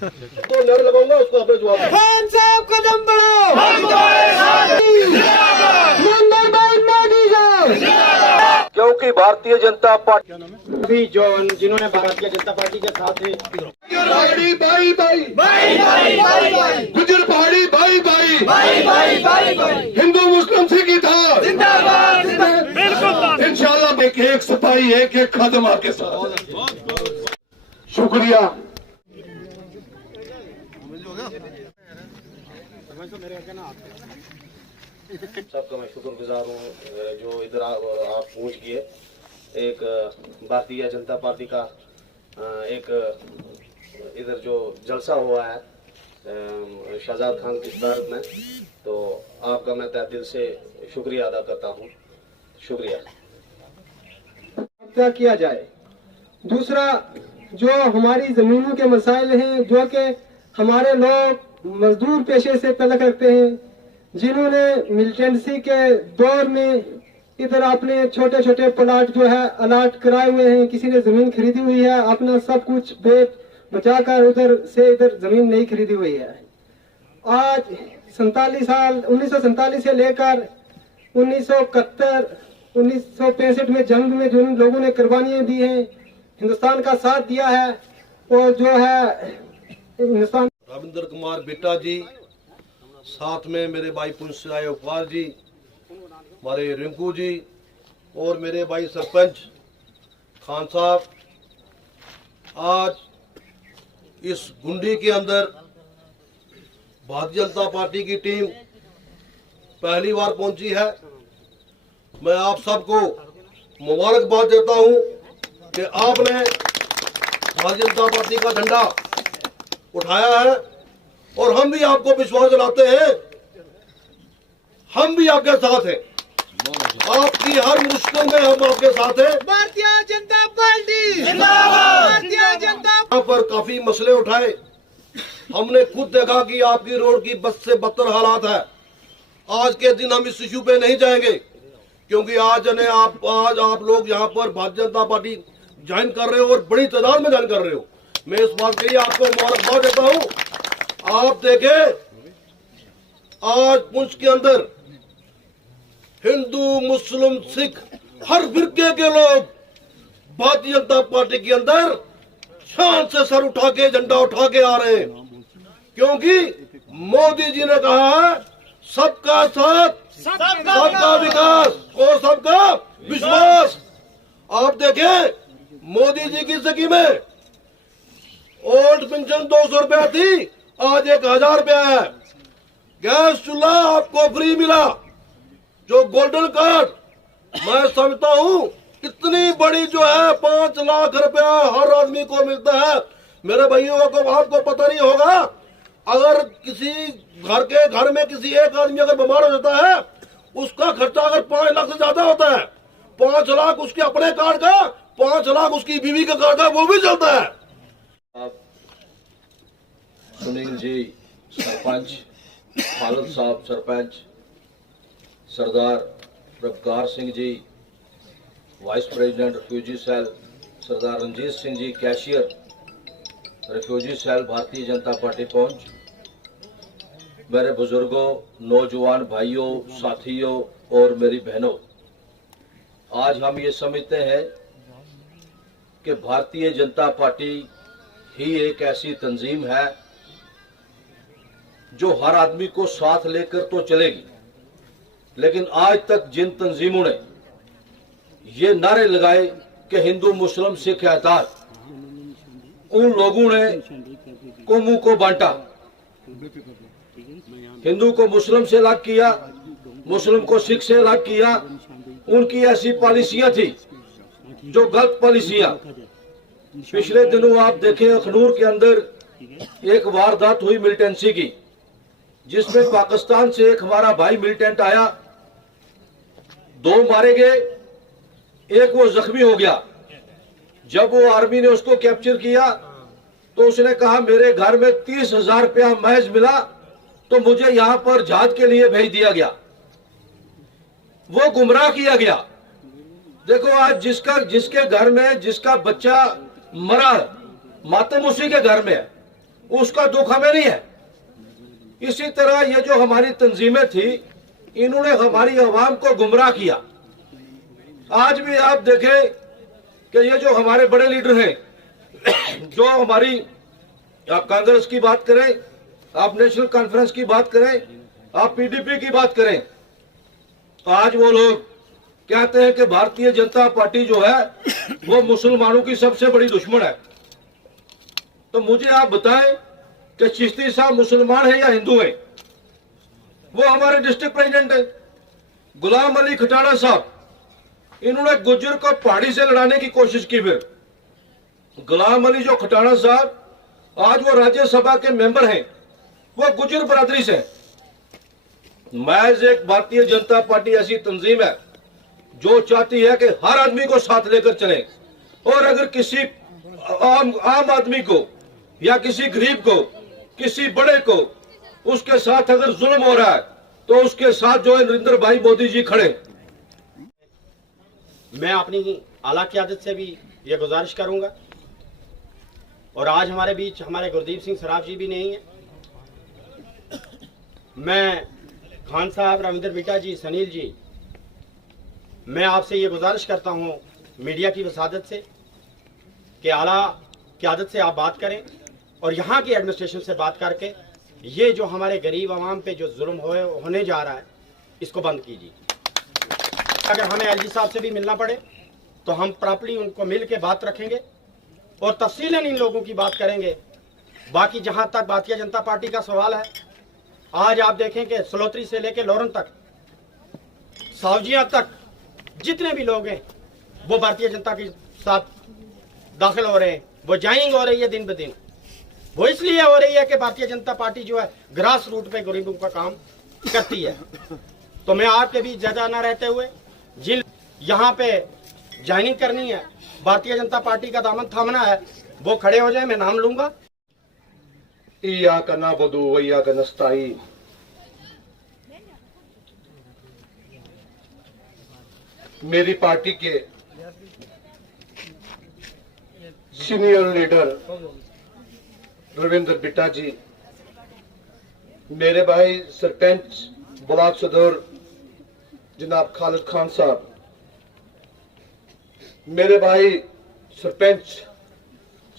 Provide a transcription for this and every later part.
तो नारे लगाऊंगा, उसको आपने जवाब दिया। खान साहब कदम बढ़ाओ, जिंदाबाद मोदी साहब। क्योंकि भारतीय जनता पार्टी अभी जो जिन्होंने भारतीय जनता पार्टी के साथ थे, पहाड़ी भाई भाई, गुजर पहाड़ी भाई भाई, हिंदू मुस्लिम सिख इत्तेहाद, इंशाल्लाह एक एक सिपाही एक एक खादम आपके साथ। शुक्रिया। सबका मैं शुक्रगुजार हूँ जो इधर आप पहुँच गए। एक भारतीय जनता पार्टी का एक इधर जो जलसा हुआ है शहजाद खान की सदारत में, तो आपका मैं तहे दिल से शुक्रिया अदा करता हूँ। शुक्रिया। क्या किया जाए। दूसरा, जो हमारी जमीनों के मसाइल हैं, जो कि हमारे लोग मजदूर पेशे से तल्लुक़ रखते हैं, जिन्होंने मिलिटेंसी के दौर में इधर अपने छोटे छोटे प्लाट जो है अलाट कराए हुए हैं, किसी ने जमीन खरीदी हुई है, अपना सब कुछ बेच बचाकर उधर से इधर जमीन नहीं खरीदी हुई है। आज 47 साल 1947 से लेकर 1971 1965 में जंग में जिन लोगों ने कुर्बानियां दी हैं, हिंदुस्तान का साथ दिया है, और जो है हिंदुस्तान। रविंद्र कुमार बिट्टा जी, साथ में मेरे भाई पुंसाय उपवाल जी, हमारे रिंकू जी और मेरे भाई सरपंच खान साहब, आज इस गुंडी के अंदर भारतीय जनता पार्टी की टीम पहली बार पहुंची है। मैं आप सबको मुबारकबाद देता हूं कि आपने भारतीय जनता पार्टी का झंडा उठाया है, और हम भी आपको विश्वास दिलाते हैं, हम भी आपके साथ हैं। आपकी हर मुश्किल में हम आपके साथ हैं। भारतीय जनता पार्टी जिंदाबाद। भारतीय जनता यहाँ पर काफी मसले उठाए, हमने खुद देखा कि आपकी रोड की बद से बदतर हालात है। आज के दिन हम इस इशू पे नहीं जाएंगे, क्योंकि आज आप लोग यहाँ पर भारतीय जनता पार्टी ज्वाइन कर रहे हो और बड़ी तादाद में ज्वाइन कर रहे हो। मैं इस बात के लिए आपको मुबारकबाद देता हूँ। आप देखें, आज पुंछ के अंदर हिंदू मुस्लिम सिख हर फिरके के लोग भारतीय जनता पार्टी के अंदर शान से सर उठा के झंडा उठा के आ रहे हैं, क्योंकि मोदी जी ने कहा है सबका साथ सबका विकास और सबका विश्वास। आप देखें, मोदी जी की स्कीमें, ओल्ड पेंशन 200 रुपया थी, आज 1000 रुपया है। गैस चूल्हा आपको फ्री मिला, जो गोल्डन कार्ड मैं समझता हूँ कितनी बड़ी जो है 5 लाख रुपया हर आदमी को मिलता है। मेरे भाइयों को आपको पता नहीं होगा, अगर किसी घर में किसी एक आदमी अगर बीमार हो जाता है, उसका खर्चा अगर 5 लाख से ज्यादा होता है, 5 लाख उसके अपने कार्ड का, 5 लाख उसकी बीवी का कार्ड का, वो भी चलता है। आप सुनील जी सरपंच, खालिद साहब सरपंच, सरदार रफ्तार Singh ji vice president refugee cell, सरदार Ranjit Singh ji cashier refugee cell Bharatiya Janata party पहुंच, मेरे बुजुर्गों, नौजवान भाइयों, साथियों और मेरी बहनों, आज हम ये समझते हैं कि भारतीय जनता पार्टी ही एक ऐसी तंजीम है जो हर आदमी को साथ लेकर तो चलेगी, लेकिन आज तक जिन तंजीमों ने ये नारे लगाए कि हिंदू मुस्लिम सिख इत्तेहाद, उन लोगों ने कौमों को बांटा, हिंदू को मुस्लिम से अलग किया, मुस्लिम को सिख से अलग किया। उनकी ऐसी पॉलिसियां थी जो गलत पॉलिसियां। पिछले दिनों आप देखें, अखनूर के अंदर एक वारदात हुई मिलिटेंसी की, जिसमें पाकिस्तान से एक हमारा भाई मिलिटेंट आया, 2 मारे गए, एक वो जख्मी हो गया। जब वो आर्मी ने उसको कैप्चर किया तो उसने कहा मेरे घर में 30,000 रुपया महज मिला तो मुझे यहां पर जहाज के लिए भेज दिया गया। वो गुमराह किया गया। देखो, आज जिसके घर में जिसका बच्चा मरा, मातम उसी के घर में है, उसका दुख हमें नहीं है। इसी तरह ये जो हमारी तंजीमें थी, इन्होंने हमारी आवाम को गुमराह किया। आज भी आप देखें कि ये जो हमारे बड़े लीडर हैं, जो हमारी, आप कांग्रेस की बात करें, आप नेशनल कॉन्फ्रेंस की बात करें, आप पीडीपी की बात करें, तो आज वो लोग कहते हैं कि भारतीय जनता पार्टी जो है वो मुसलमानों की सबसे बड़ी दुश्मन है। तो मुझे आप बताएं कि चिश्ती साहब मुसलमान है या हिंदू है? वो हमारे डिस्ट्रिक्ट प्रेसिडेंट है। गुलाम अली खटाड़ा साहब, इन्होंने गुज्जर को पहाड़ी से लड़ाने की कोशिश की। फिर गुलाम अली जो खटाड़ा साहब आज वो राज्यसभा के मेंबर हैं, वो गुज्जर बरादरी से। महज एक भारतीय जनता पार्टी ऐसी तंजीम है जो चाहती है कि हर आदमी को साथ लेकर चले, और अगर किसी आम आदमी को या किसी गरीब को, किसी बड़े को, उसके साथ अगर जुल्म हो रहा है तो उसके साथ जो है नरेंद्र भाई मोदी जी खड़े। मैं अपनी आला क़यादत से भी ये गुजारिश करूंगा, और आज हमारे बीच हमारे गुरदीप सिंह सराफ जी भी नहीं है। मैं खान साहब, रविंदर बिट्टा जी, सनील जी, मैं आपसे ये गुजारिश करता हूँ मीडिया की वसादत से कि आला क़यादत से आप बात करें और यहाँ की एडमिनिस्ट्रेशन से बात करके ये जो हमारे गरीब आवाम पे जो जुल्म होने जा रहा है, इसको बंद कीजिए। अगर हमें एलजी साहब से भी मिलना पड़े तो हम प्रॉपर्ली उनको मिल के बात रखेंगे और तफसीलन इन लोगों की बात करेंगे। बाकी जहां तक भारतीय जनता पार्टी का सवाल है, आज आप देखें कि सलोत्री से लेकर लोरन तक, सावजिया तक, जितने भी लोग हैं वो भारतीय जनता के साथ दाखिल हो रहे हैं। वो ज्वाइनिंग हो रही है दिन ब दिन। वो इसलिए हो रही है कि भारतीय जनता पार्टी जो है ग्रास रूट पे गरीबों का काम करती है। तो मैं आपके बीच ज्यादा न रहते हुए, जिन यहाँ पे ज्वाइनिंग करनी है, भारतीय जनता पार्टी का दामन थामना है, वो खड़े हो जाए। मैं नाम लूंगा। इय्याका नअबुदु व इय्याका नस्तईन। मेरी पार्टी के सीनियर लीडर रविंदर बिट्टा जी, मेरे भाई सरपंच ब्लॉक सदर जनाब खालिद खान साहब, मेरे भाई सरपंच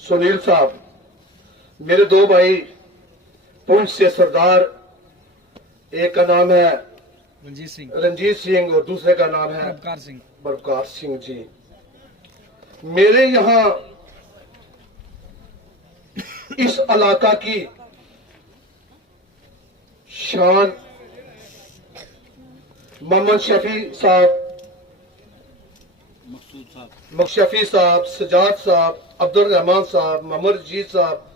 सुनील साहब, मेरे दो भाई पुंछ से सरदार, एक का नाम है रंजीत सिंह और दूसरे का नाम है बरकार सिंह जी। मेरे यहाँ इस इलाका की शान मोहम्मद शफी साहब, मकशफी साहब, सजाद साहब, अब्दुल रहमान साहब, मोहम्मद रशीद साहब,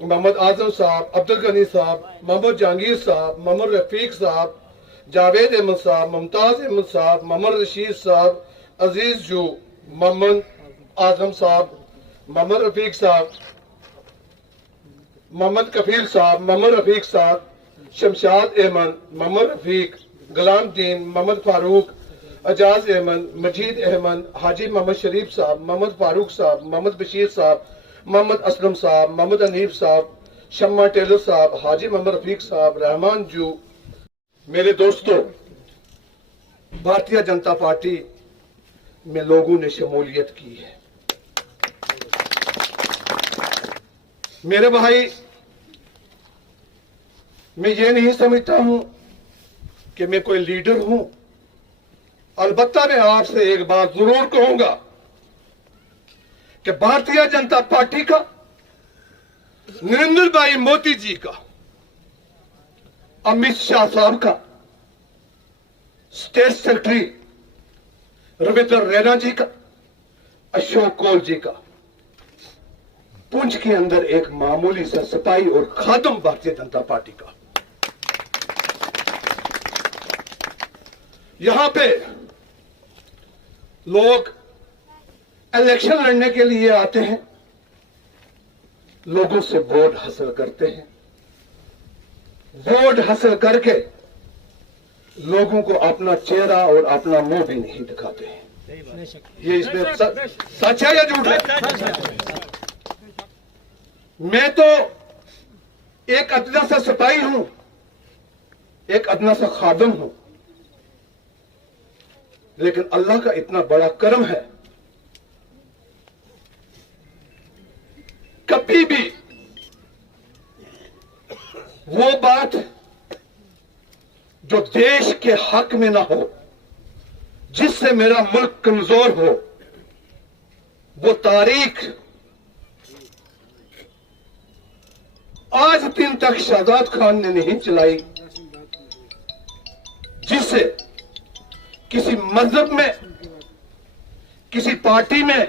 मोहम्मद आजम साहब, अब्दुल गनी साहब, मोहम्मद जहांगीर साहब, मोहम्मद रफीक साहब, जावेद अहमद साहब, मुमताज अहमद साहब, मोहम्मद रशीद साहब, अजीज जू, मोहम्मद आजम साहब, मोहम्मद रफीक साहब, मोहम्मद कफील साहब, मोहम्मद रफीक साहब, शमशाद अहमद, मोहम्मद रफीक, गुलाम दीन, मोहम्मद फारूक, एजाज अहमद, मजीद अहमद, हाजी मोहम्मद शरीफ साहब, मोहम्मद फारूक साहब, मोहम्मद बशीर साहब, मोहम्मद असलम साहब, मोहम्मद अनीफ साहब, शम्मा टेलर साहब, हाजी मोहम्मद रफीक साहब, रहमान जू। मेरे दोस्तों, भारतीय जनता पार्टी में लोगों ने शमूलियत की है। मेरे भाई, मैं ये नहीं समझता हूं कि मैं कोई लीडर हूं। अलबत्ता मैं आपसे एक बात जरूर कहूंगा कि भारतीय जनता पार्टी का, नरेंद्र भाई मोदी जी का, अमित शाह साहब का, स्टेट सेक्रेटरी रविंद्र रैना जी का, अशोक कौल जी का, पुंछ के अंदर एक मामूली सा सिपाही और खादम भारतीय जनता पार्टी का। यहां पे लोग इलेक्शन लड़ने के लिए आते हैं, लोगों से वोट हासिल करते हैं, वोट हासिल करके लोगों को अपना चेहरा और अपना मुंह भी नहीं दिखाते हैं। ये इसमें सच है या झूठ है? मैं तो एक अदना सा सिपाही हूं, एक अदना सा खादम हूं, लेकिन अल्लाह का इतना बड़ा करम है, कभी भी वो बात जो देश के हक में ना हो, जिससे मेरा मुल्क कमजोर हो, वो तारीख आज दिन तक शहजाद खान ने नहीं चलाई, जिससे किसी मजहब में, किसी पार्टी में,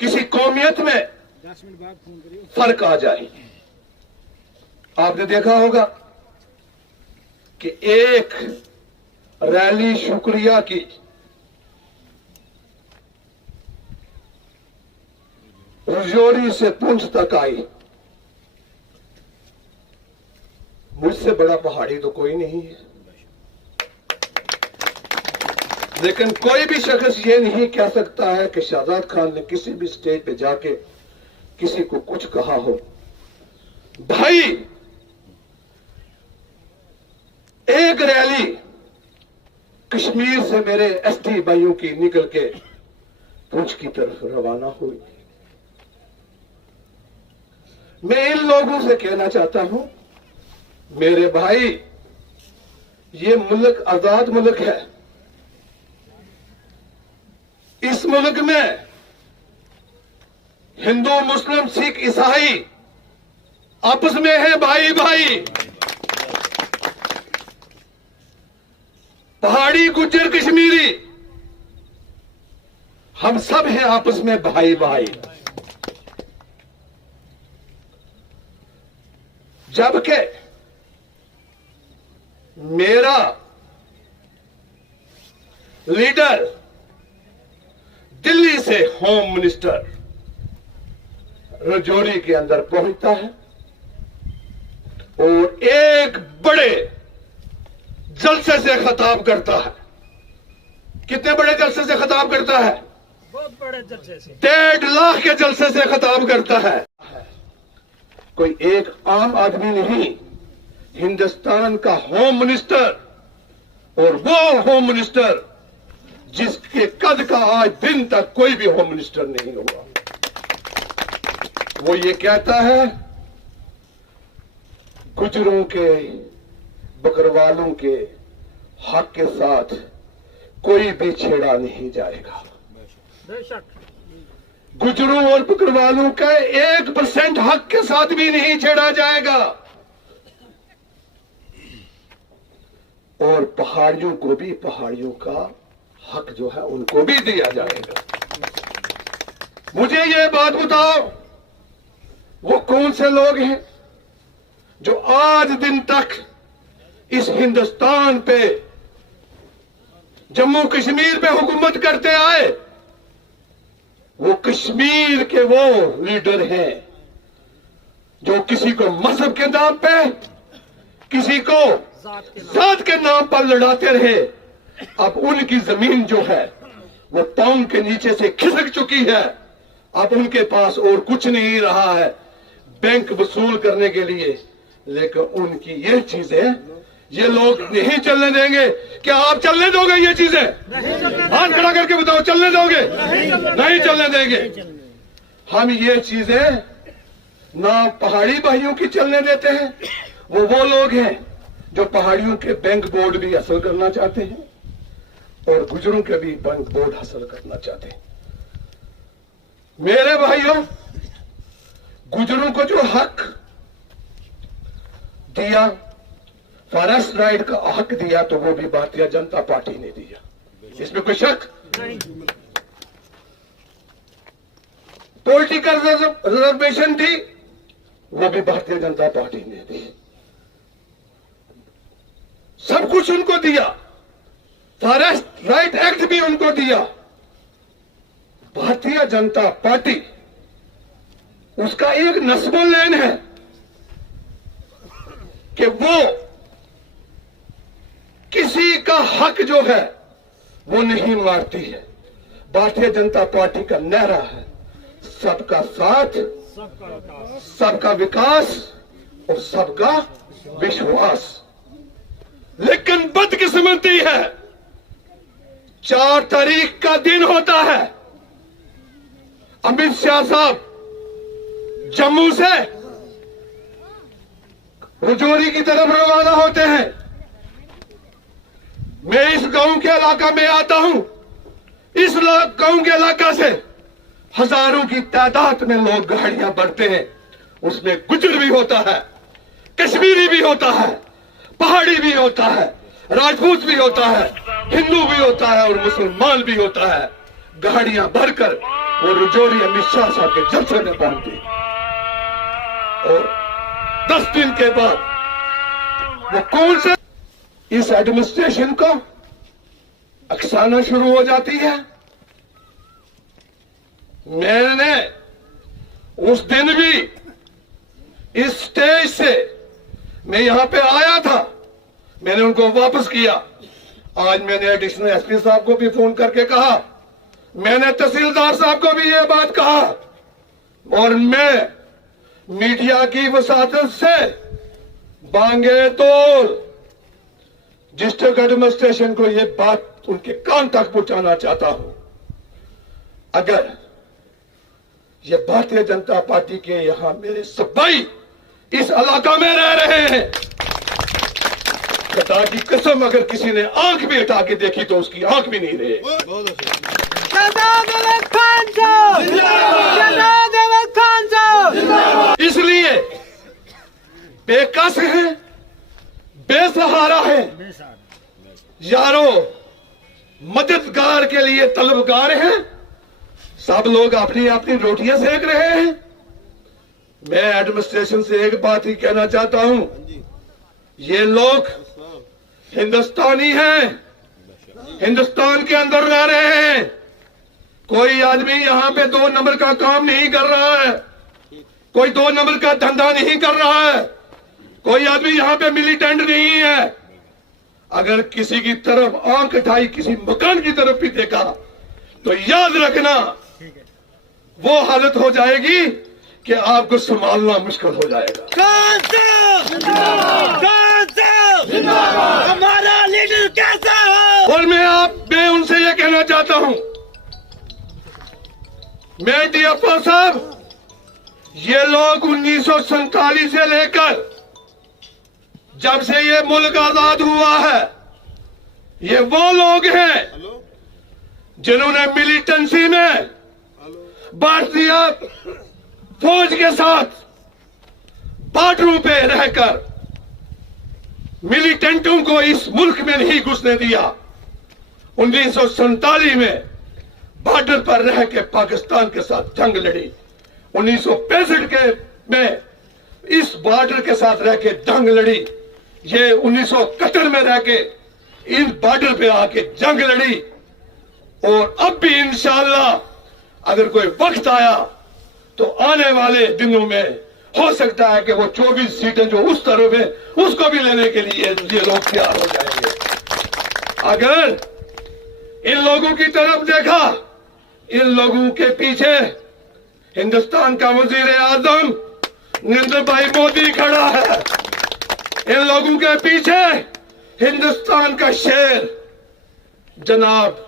किसी कौमियत में फर्क आ जाए। आपने देखा होगा कि एक रैली शुक्रिया की रजौरी से पुंछ तक आई। मुझसे बड़ा पहाड़ी तो कोई नहीं है, लेकिन कोई भी शख्स ये नहीं कह सकता है कि शहजाद खान ने किसी भी स्टेज पे जाके किसी को कुछ कहा हो। भाई, एक रैली कश्मीर से मेरे एसटी भाइयों की निकल के पुंछ की तरफ रवाना हुई। मैं इन लोगों से कहना चाहता हूं, मेरे भाई, ये मुल्क आजाद मुल्क है। इस मुल्क में हिंदू, मुस्लिम, सिख, ईसाई आपस में है भाई भाई। पहाड़ी, गुज्जर, कश्मीरी, हम सब हैं आपस में भाई भाई। जबकि मेरा लीडर दिल्ली से होम मिनिस्टर रजौरी के अंदर पहुंचता है और एक बड़े जलसे से खिताब करता है। कितने बड़े जलसे से खिताब करता है? बहुत बड़े जलसे से, 1.5 लाख के जलसे से खिताब करता है। कोई एक आम आदमी नहीं, हिंदुस्तान का होम मिनिस्टर, और वो होम मिनिस्टर जिसके कद का आज दिन तक कोई भी होम मिनिस्टर नहीं हुआ। वो ये कहता है, गुजरों के, बकरवालों के हक के साथ कोई भी छेड़ा नहीं जाएगा। बेशक गुजरों और बकरवालों के 1% हक के साथ भी नहीं छेड़ा जाएगा, और पहाड़ियों को भी, पहाड़ियों का हक जो है उनको भी दिया जाएगा। मुझे ये बात बताओ, वो कौन से लोग हैं जो आज दिन तक इस हिंदुस्तान पे, जम्मू कश्मीर पे हुकूमत करते आए? वो कश्मीर के वो लीडर हैं जो किसी को मजहब के नाम पे, किसी को जात के नाम पर लड़ाते रहे। अब उनकी जमीन जो है वो पांव के नीचे से खिसक चुकी है। अब उनके पास और कुछ नहीं रहा है बैंक वसूल करने के लिए। लेकिन उनकी ये चीजें ये लोग नहीं चलने देंगे। क्या आप चलने दोगे ये चीजें? हाथ खड़ा करके बताओ, चलने दोगे? नहीं चलने देंगे। हम ये चीजें ना पहाड़ी भाइयों की चलने देते हैं। वो लोग हैं जो पहाड़ियों के बैंक बोर्ड भी हासिल करना चाहते हैं और गुजरों के भी बैंक बोर्ड हासिल करना चाहते हैं। मेरे भाइयों, गुजरों को जो हक दिया, फॉरेस्ट राइट का हक दिया, तो वो भी भारतीय जनता पार्टी ने दिया, इसमें कोई शक नहीं। पॉलिटिकल रिजर्वेशन दी, वो भी भारतीय जनता पार्टी ने दी। सब कुछ उनको दिया। फॉरेस्ट राइट एक्ट भी उनको दिया। भारतीय जनता पार्टी, उसका एक नस्बो लेन है कि वो किसी का हक जो है वो नहीं मारती है। भारतीय जनता पार्टी का नारा है, सबका साथ, सबका विकास और सबका विश्वास। लेकिन बदकिस्मती है, 4 तारीख का दिन होता है, अमित शाह साहब जम्मू से रजौरी की तरफ रवाना होते हैं। मैं इस गांव के इलाका में आता हूं। इस गांव के इलाका से हजारों की तादाद में लोग गाड़ियां बढ़ते हैं। उसमें गुजर भी होता है, कश्मीरी भी होता है, पहाड़ी भी होता है, राजपूत भी होता है, हिंदू भी होता है और मुसलमान भी होता है। गाड़ियां भरकर वो रजौरी अमित शाह साहब के जलसे में पहुंचती और 10 दिन के बाद वो कौन से इस एडमिनिस्ट्रेशन को अक्साना शुरू हो जाती है। मैंने उस दिन भी इस स्टेज से मैं यहां पे आया था, मैंने उनको वापस किया। आज मैंने एडिशनल एसपी साहब को भी फोन करके कहा, मैंने तहसीलदार साहब को भी ये बात कहा और मैं मीडिया की वसातत से बांगे तोल डिस्ट्रिक्ट एडमिनिस्ट्रेशन को ये बात उनके कान तक पहुंचाना चाहता हूं। अगर ये भारतीय जनता पार्टी के यहां मेरे सब भाई इस इलाका में रह रहे हैं, खुदा की कसम अगर किसी ने आंख भी हटा के देखी तो उसकी आंख भी नहीं रहे। इसलिए बेकस है, बेसहारा है यारों, मददगार के लिए तलबगार हैं। सब लोग अपनी अपनी रोटियां सेक रहे हैं। मैं एडमिनिस्ट्रेशन से एक बात ही कहना चाहता हूं, ये लोग हिंदुस्तानी हैं, हिंदुस्तान के अंदर रह रहे हैं। कोई आदमी यहां पे 2 नंबर का काम नहीं कर रहा है, कोई 2 नंबर का धंधा नहीं कर रहा है, कोई आदमी यहां पे मिलिटेंट नहीं है। अगर किसी की तरफ आंख उठाई, किसी मकान की तरफ भी देखा तो याद रखना वो हालत हो जाएगी कि आपको संभालना मुश्किल हो जाएगा। हमारा लीडर कैसा हो? और मैं उनसे ये कहना चाहता हूं, मैं डीएफओ साहब, ये लोग 1947 से लेकर जब से ये मुल्क आजाद हुआ है, ये वो लोग हैं जिन्होंने मिलिटेंसी में भारतीय फौज के साथ बॉर्डरों पे रहकर मिलिटेंटों को इस मुल्क में नहीं घुसने दिया। 1947 में बॉर्डर पर रह के पाकिस्तान के साथ जंग लड़ी। 1965 के में इस बॉर्डर के साथ रह के जंग लड़ी। ये 1971 में रह के इन बॉर्डर पे आके जंग लड़ी। और अब भी इंशाअल्लाह अगर कोई वक्त आया तो आने वाले दिनों में हो सकता है कि वो 24 सीटें जो उस तरफ है उसको भी लेने के लिए ये लोग तैयार हो जाएंगे। अगर इन लोगों की तरफ देखा, इन लोगों के पीछे हिंदुस्तान का वजीर आजम नरेंद्र भाई मोदी खड़ा है। इन लोगों के पीछे हिंदुस्तान का शेर जनाब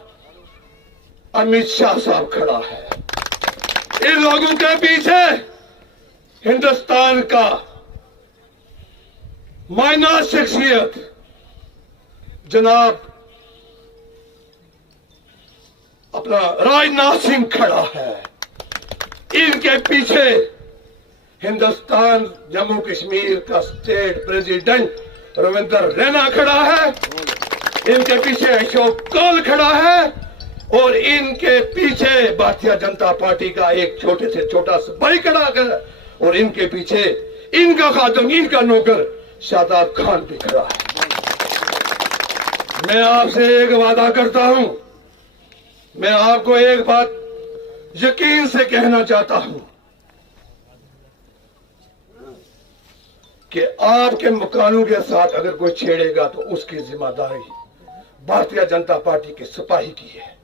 अमित शाह साहब खड़ा है। इन लोगों के पीछे हिंदुस्तान का मायना शख्सियत जनाब अपना राजनाथ सिंह खड़ा है। इनके पीछे हिंदुस्तान जम्मू कश्मीर का स्टेट प्रेसिडेंट रविंद्र रैना खड़ा है। इनके पीछे अशोक कौल खड़ा है और इनके पीछे भारतीय जनता पार्टी का एक छोटे से छोटा सिपाही खड़ा है और इनके पीछे इनका खादम, इनका नौकर शादाब खान भी खड़ा है। मैं आपसे एक वादा करता हूं, मैं आपको एक बात यकीन से कहना चाहता हूं कि आपके मकानों के साथ अगर कोई छेड़ेगा तो उसकी जिम्मेदारी भारतीय जनता पार्टी के सिपाही की है।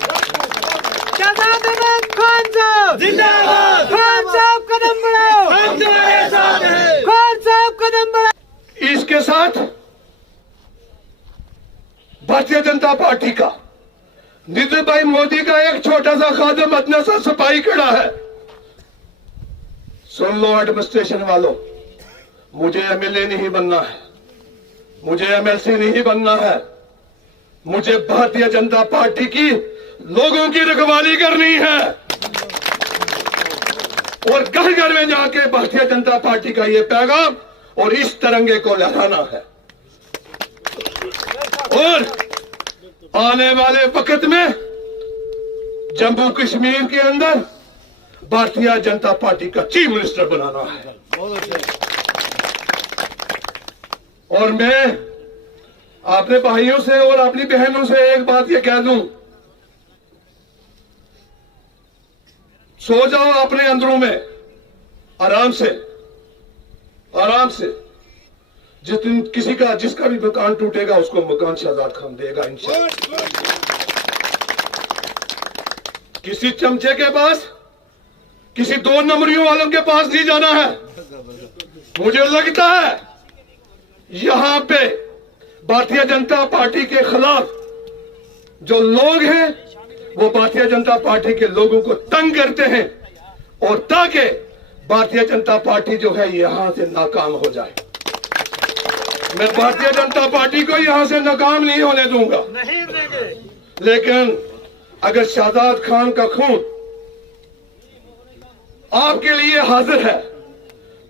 शहजाद अहमद खान साहब जिंदाबाद। खान साहब कदम बढ़ाओ, हम तुम्हारे साथ हैं। खान साहब कदम बढ़ाओ। इसके साथ भारतीय जनता पार्टी का नरेंद्र भाई मोदी का एक छोटा सा खादिम अदना सा सिपाही खड़ा है। सुन लो एडमिनिस्ट्रेशन वालों, मुझे एमएलए नहीं बनना है, मुझे एमएलसी नहीं बनना है, मुझे भारतीय जनता पार्टी की लोगों की रखवाली करनी है और घर घर में जाके भारतीय जनता पार्टी का ये पैगाम और इस तिरंगे को लहराना है। और आने वाले वक्त में जम्मू कश्मीर के अंदर भारतीय जनता पार्टी का चीफ मिनिस्टर बनाना है। और मैं अपने भाइयों से और अपनी बहनों से एक बात ये कह दूं, सो जाओ अपने अंदरों में आराम से, आराम से। जिस दिन किसी का जिसका भी मकान टूटेगा उसको मकान शहजाद खान देगा इंशाअल्लाह। किसी चमचे के पास, किसी 2 नंबरियों वालों के पास नहीं जाना है। मुझे लगता है यहां पे भारतीय जनता पार्टी के खिलाफ जो लोग हैं वो भारतीय जनता पार्टी के लोगों को तंग करते हैं और ताकि भारतीय जनता पार्टी जो है यहां से नाकाम हो जाए। मैं भारतीय जनता पार्टी को यहां से नाकाम नहीं होने दूंगा, नहीं देंगे। लेकिन अगर शहजाद खान का खून आपके लिए हाजिर है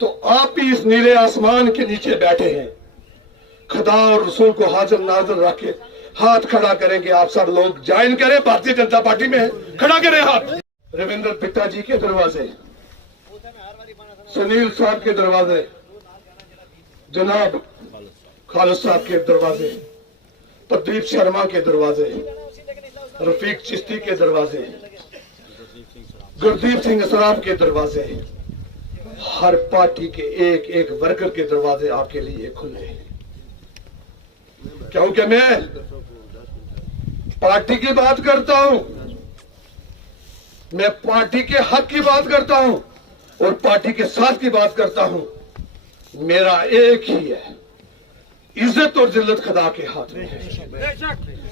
तो आप भी इस नीले आसमान के नीचे बैठे हैं। खुदा और रसूल को हाजिर नाजिर रख के हाथ खड़ा करेंगे। आप सब लोग ज्वाइन करें, भारतीय जनता पार्टी में खड़ा करें हाथ। रविंद्र पिताजी के दरवाजे, सुनील साहब के दरवाजे, जनाब खालिद साहब के दरवाजे, प्रदीप शर्मा के दरवाजे, रफीक चिश्ती के दरवाजे, गुरदीप सिंह असराफ के दरवाजे, हर पार्टी के एक एक वर्कर के दरवाजे आपके लिए खुले हैं। क्योंकि मैं पार्टी की बात करता हूं, मैं पार्टी के हक की बात करता हूं और पार्टी के साथ की बात करता हूं। मेरा एक ही है, इज्जत और जिल्लत खुदा के हाथ में है।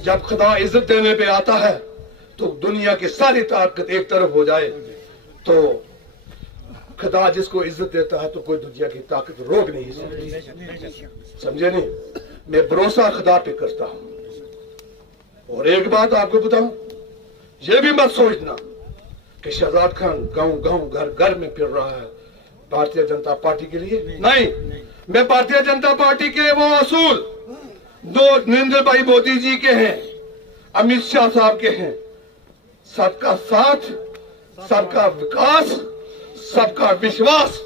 जब खुदा इज्जत देने पे आता है तो दुनिया की सारी ताकत एक तरफ हो जाए, तो खुदा जिसको इज्जत देता है तो कोई दुनिया की ताकत रोक नहीं सकती। समझे नहीं? मैं भरोसा खुदा पे करता हूं। और एक बात आपको बताऊं, ये भी मत सोचना कि शहजाद खान गांव गांव घर घर में फिर रहा है भारतीय जनता पार्टी के लिए। नहीं, मैं भारतीय जनता पार्टी के वो असूल दो नरेंद्र भाई मोदी जी के हैं, अमित शाह साहब के हैं, सबका साथ, सबका विकास, सबका विश्वास।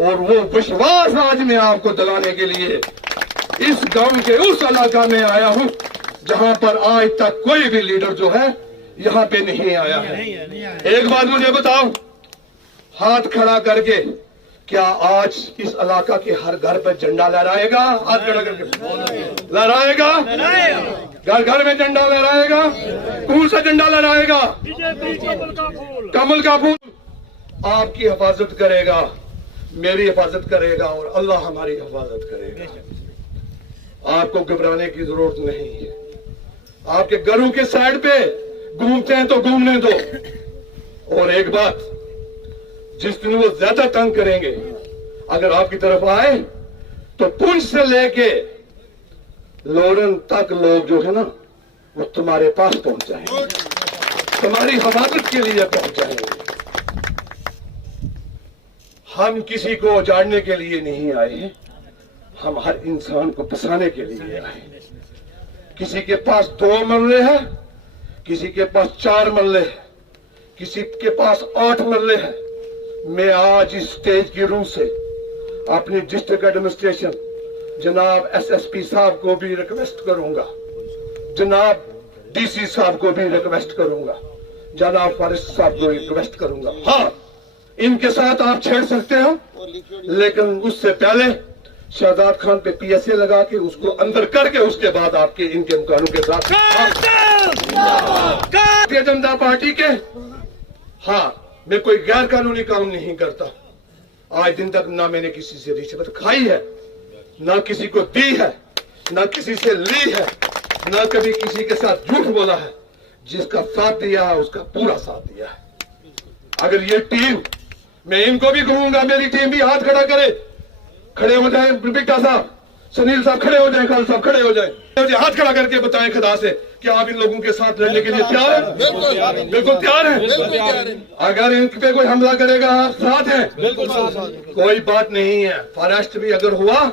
और वो विश्वास आज मैं आपको दिलाने के लिए इस गांव के उस इलाका में आया हूं जहां पर आज तक कोई भी लीडर जो है यहां पे नहीं आया है। एक बात मुझे बताओ, हाथ खड़ा करके क्या आज इस इलाका के हर घर पर झंडा लहराएगा? हाथ खड़ा करके लहराएगा, घर घर में झंडा लहराएगा। कौन सा झंडा लहराएगा? कमल का फूल। आपकी हिफाजत करेगा, मेरी हिफाजत करेगा और अल्लाह हमारी हिफाजत करेगा। आपको घबराने की जरूरत नहीं है। आपके घरों के साइड पे घूमते हैं तो घूमने दो। और एक बात, जिस दिन वो ज्यादा तंग करेंगे अगर आपकी तरफ आए तो पुंछ से लेके लोरन तक लोग जो है ना वो तुम्हारे पास पहुंच जाएंगे, तुम्हारी हिफाजत के लिए पहुंच जाएंगे। हम किसी को उजाड़ने के लिए नहीं आए हैं, हम हर इंसान को बसाने के लिए आए। किसी के पास 2 मरले हैं, किसी के पास 4 मरले हैं, किसी के पास 8 मरले हैं। मैं आज इस स्टेज की रूह से अपनी डिस्ट्रिक्ट एडमिनिस्ट्रेशन जनाब एसएसपी साहब को भी रिक्वेस्ट करूंगा, जनाब डीसी साहब को भी रिक्वेस्ट करूंगा, जनाब फॉरेस्ट साहब को रिक्वेस्ट करूंगा। हाँ, इनके साथ आप छेड़ सकते हो, लेकिन उससे पहले शहजाद खान पे PSA लगा के उसको अंदर करके उसके बाद आपके इनके मकानों के साथ भारतीय जनता पार्टी के, हाँ, मैं कोई गैर कानूनी काम नहीं करता। आज दिन तक ना मैंने किसी से रिश्वत खाई है, ना किसी को दी है, ना किसी से ली है, ना कभी किसी के साथ झूठ बोला है। जिसका साथ दिया है उसका पूरा साथ दिया है। अगर ये टीम, मैं इनको भी कहूंगा मेरी टीम भी हाथ खड़ा करे, खड़े हो जाए बिट्टा साहब, सुनील साहब खड़े हो जाए, खान साहब खड़े हो जाए, मुझे हाथ खड़ा करके बताएं खुदा से कि आप इन लोगों के साथ लड़ने के लिए तैयार हैं? बिल्कुल तैयार हैं। अगर इन पे कोई हमला करेगा आप साथ हैं? कोई बात नहीं है। फॉरेस्ट भी अगर हुआ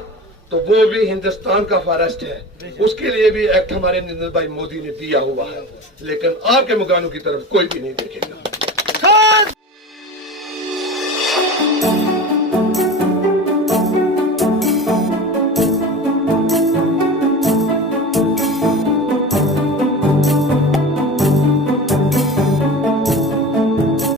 तो वो भी हिंदुस्तान का फॉरेस्ट है, उसके लिए भी एक्ट हमारे नरेंद्र भाई मोदी ने दिया हुआ है, लेकिन आपके मकानों की तरफ कोई भी नहीं देखेगा।